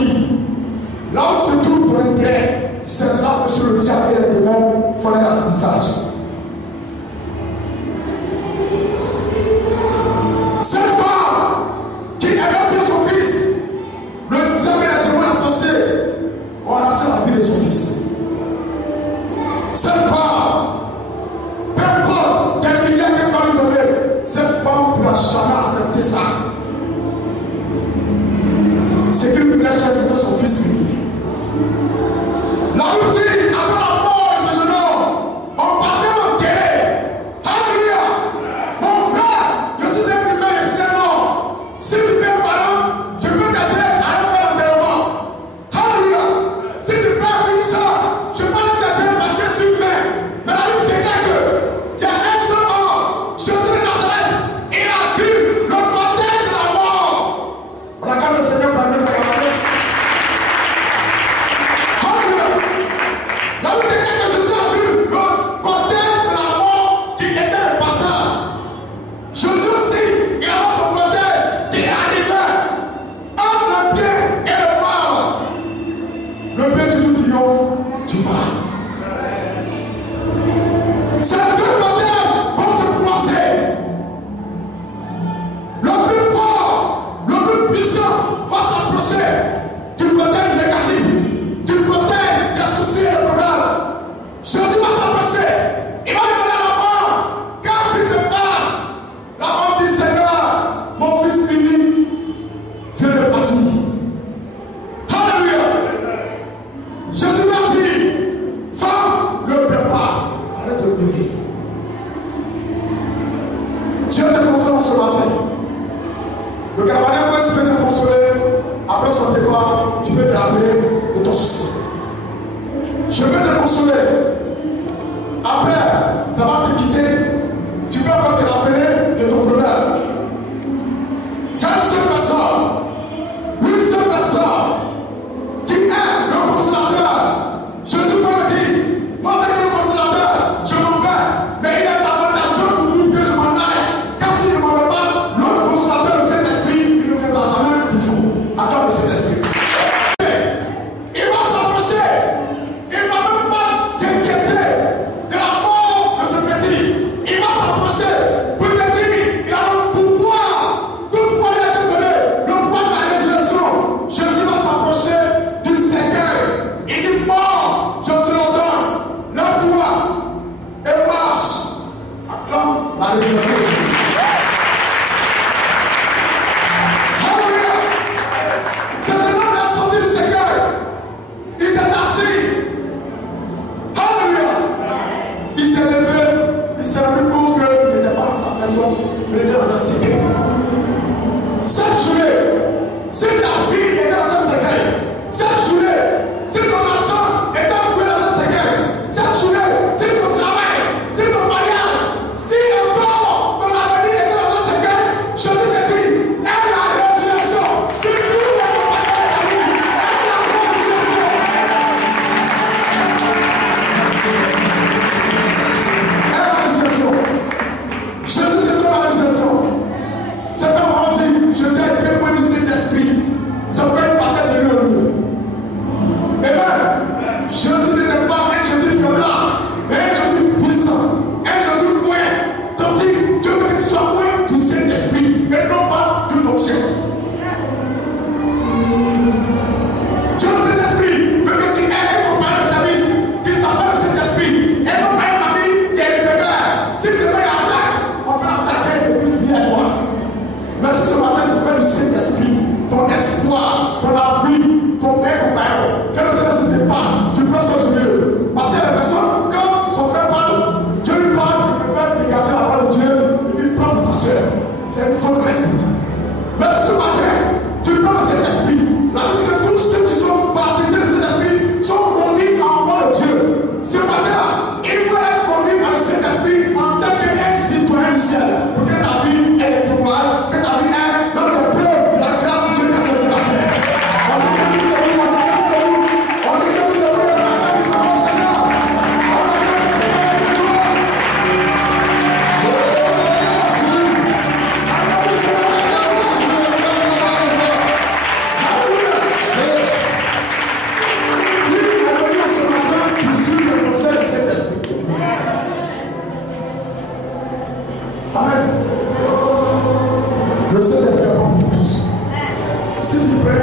aussi. Là où se trouve ton intérêt, c'est là que sur le diable et les démons font leur apprentissage. Cette femme qui aimait bien son fils, le diable et les démons associés ont arraché la vie de son fils. Cette femme, peu importe quel milliard que tu vas lui donner, cette femme ne pourra jamais accepter ça. C'est qu'il voulait chercher son fils. La routine, après la mort de ce jeune homme, on partait mon guerre. Alléluia. Mon frère, je suis un humain, je suis un homme. Si tu fais un parent, je peux t'aider à faire l'enterrement. Alléluia. Si tu fais une soeur, je peux t'aider parce que je suis humain. Mais la Bible déclare qu'il y a un seul homme, Jésus de Nazareth, il a vu le cortège de la mort. On acclame le Seigneur pour la même parole. La Bible déclare que Jésus a vu le cortège de la mort qui était un passage. Jésus aussi, il a son cortège qui est arrivé entre le bien et le mal. Le bien toujours triomphe du mal. Ces deux cortèges vont se croiser. Le plus fort, le plus puissant va s'approcher du cortège négatif, du cortège des soucis et des problèmes. Jésus va s'approcher. Il va demander à la femme, qu'est-ce qui se passe? La femme dit, Seigneur, mon fils unique vient de partir. Alléluia. Jésus lui a dit, femme, ne pleure pas, arrête de pleurer. Dieu te console ce matin. Le Camerounais peut te consoler. Après son départ, tu peux te rappeler de ton souci. Je vais te consoler. Après, ça va te quitter. Tu peux encore te rappeler de ton problème. Il y a une seule personne qui est le consolateur. Jésus me dit, moi, t'es le consolateur, je m'en vais. Mais il y a davantage pour vous que je m'en aille. Car s'il ne m'en va pas, l'autre consolateur, le Saint-Esprit, il ne viendra jamais pour vous. Attends le Saint-Esprit. Il va s'approcher. Il ne va même pas s'inquiéter de la mort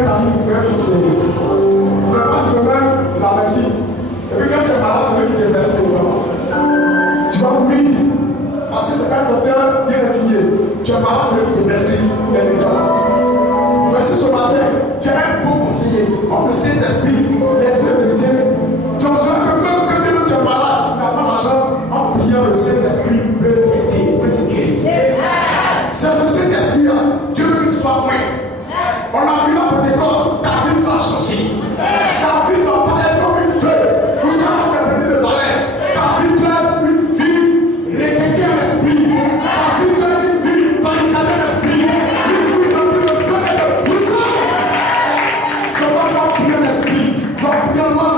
un ami pour un conseiller. Vraiment, demain, la merci. Et puis quand tu es malade, c'est lui qui te remercie de toi. Tu vas mourir. Parce que c'est pas un docteur bien infirmier. Tu es malade, c'est lui qui te remercie de toi. Merci ce matin. Tu es un bon conseiller. Comme le Saint-Esprit, l'Esprit de Dieu. Tu as besoin que même que tu es malade, tu n'as pas l'argent, en priant le Saint-Esprit peut t'aider, peut te guérir. C'est ce Saint-Esprit-là. Dieu veut que tu sois moins. On a vu là pour tes corps, ta vie va changer. Ta vie ne va pas être comme une feuille. Nous sommes en train de parler. Ta vie doit être une vie requêtée à l'esprit. Ta vie doit être une vie barricadée à l'esprit. Une vie dans le feu et de puissance. Ce n'est pas prier l'esprit. Tu vas prier là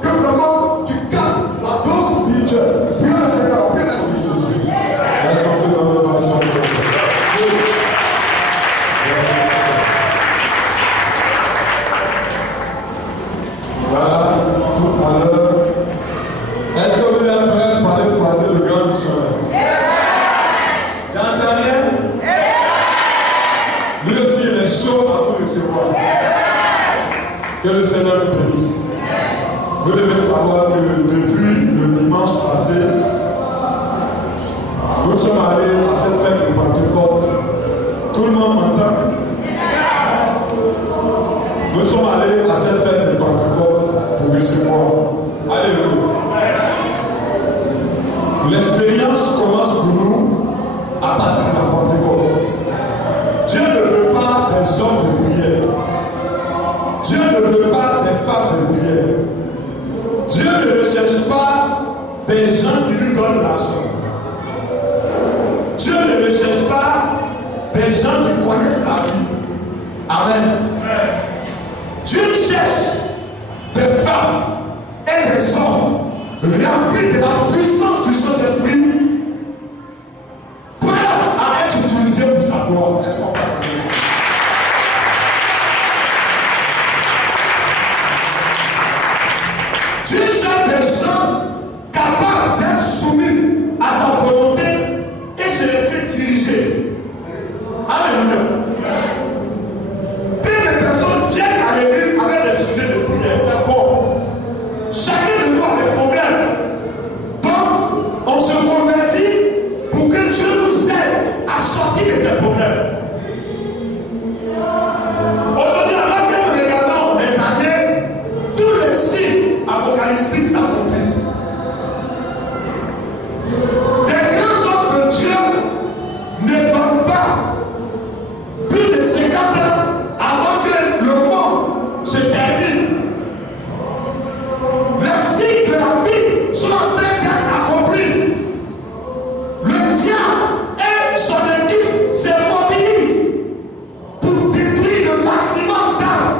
que vraiment tu calmes la dose spirituelle. Priez le Seigneur, priez l'esprit de Jésus. Est-ce qu'on peut donner la chance? Voilà, tout à l'heure. Est-ce que vous êtes prêts pour aller croiser le grand missionnaire? J'entends rien? Lui aussi, il est chaud à vous recevoir. Que le Seigneur vous bénisse. Vous devez savoir que depuis le dimanche passé, nous sommes allés à cette fête de Pentecôte. Tout le monde m'entend? Nous sommes allés à cette fête de Pentecôte pour recevoir. Alléluia. L'expérience commence pour nous à partir de la Pentecôte. Dieu ne veut pas des hommes de prière. Dieu ne veut pas des femmes de prière. Dieu ne recherche pas des gens qui lui donnent l'argent. Dieu ne recherche pas des gens qui connaissent la vie. Amen. Dieu cherche des femmes et des hommes remplis de la puissance du Saint-Esprit, prêts à être utilisés pour sa gloire. Est-ce qu'on peut dire ça? Dieu cherche des gens capables d'être soumis à sa volonté et se laisser diriger. Alléluia. Plus de personnes viennent à l'église avec des sujets de prière, c'est bon. Chacun de nous a des problèmes. Donc, on se convertit pour que Dieu nous aide à sortir de ces problèmes. Aujourd'hui, lorsque nous regardons les années, tous les signes apocalyptiques s'accomplissent. Des grands hommes de Dieu ne donnent pas plus de 50 ans avant que le monde se termine. Les signes de la Bible sont en train d'être accomplis. Le diable et son équipe se mobilisent pour détruire le maximum d'âmes.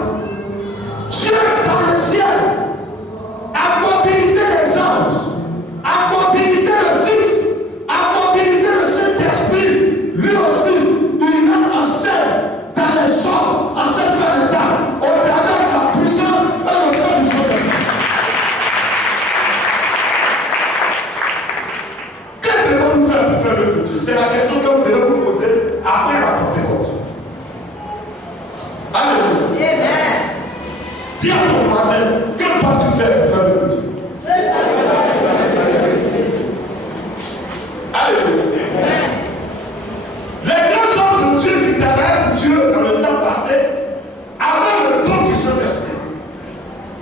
Dieu dans le ciel a mobilisé les anges, a mobilisé le Fils, a mobilisé le Saint-Esprit. Lui aussi, il rentre en scène dans les hommes en cette fin de temps, au travers de la puissance et le sang du Saint-Esprit. Que devons-nous faire pour faire le Dieu? C'est la question que vous devez vous poser après la Pentecôte. Alléluia. Amen. Dis à ton voisin, que dois-tu faire pour faire le Dieu? Alléluia. Les grands hommes de Dieu qui travaillaient pour Dieu dans le temps passé avaient le don du Saint-Esprit.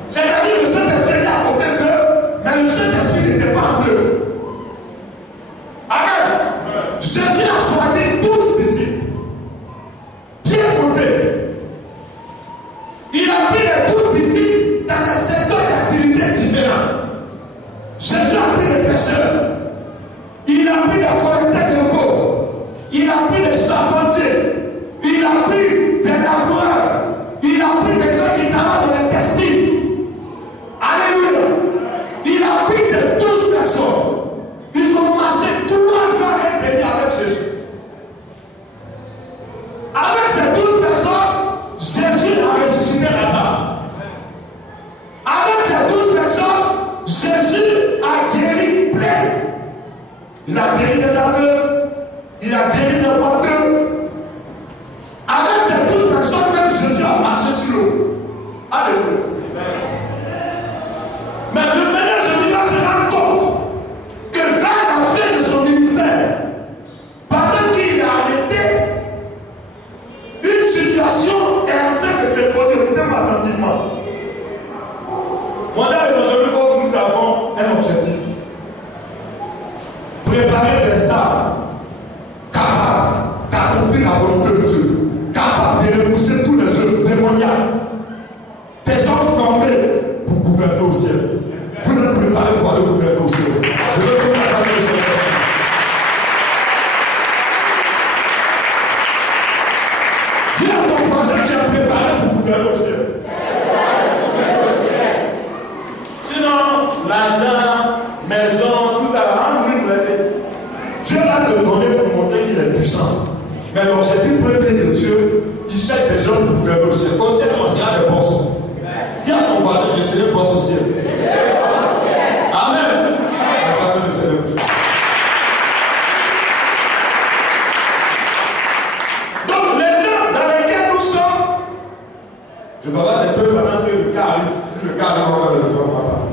C'est-à-dire que le Saint-Esprit était à côté d'eux, mais le Saint-Esprit n'était pas en eux. Amen. Jésus a choisi 12 disciples. Bien comptés. Il a pris les 12 disciples dans des secteurs d'activité différents. Jésus a pris les pêcheurs. Il a pris des collecteurs d'impôts. Il a pris des charpentiers. Il a pris des laboureurs. Il a pris des gens qui travaillent dans l'intestin. Alléluia. Il a pris ces 12 personnes. Ils ont marché 3 ans et demi avec Jésus. Avec ces 12 personnes, Jésus a ressuscité Lazare. Avec ces 12 personnes, Jésus a guéri plein sages, capables d'accomplir la volonté de Dieu, capables de repousser tous les œuvres démoniaques. Des gens formés pour gouverner au ciel. Vous êtes préparés pour aller gouverner au ciel. Je veux vous parler de ce Seigneur. Dis à ton voisin, tu es préparé pour gouverner au ciel. Sinon, l'argent, maison, tout ça, on nous laisser. Dieu va te donner pour montrer qu'il est puissant. Mais l'objectif premier de Dieu, il cherche des gens pour gouverner au ciel. Au ciel, on sera des boss. Dis à ton voisin, je serai boss au ciel. Amen. Acclamez le Seigneur. Donc, les temps dans lesquels nous sommes, je vais avoir des peu pendant que le cas arrive. Si le cas arrive, on va le faire, on va partir.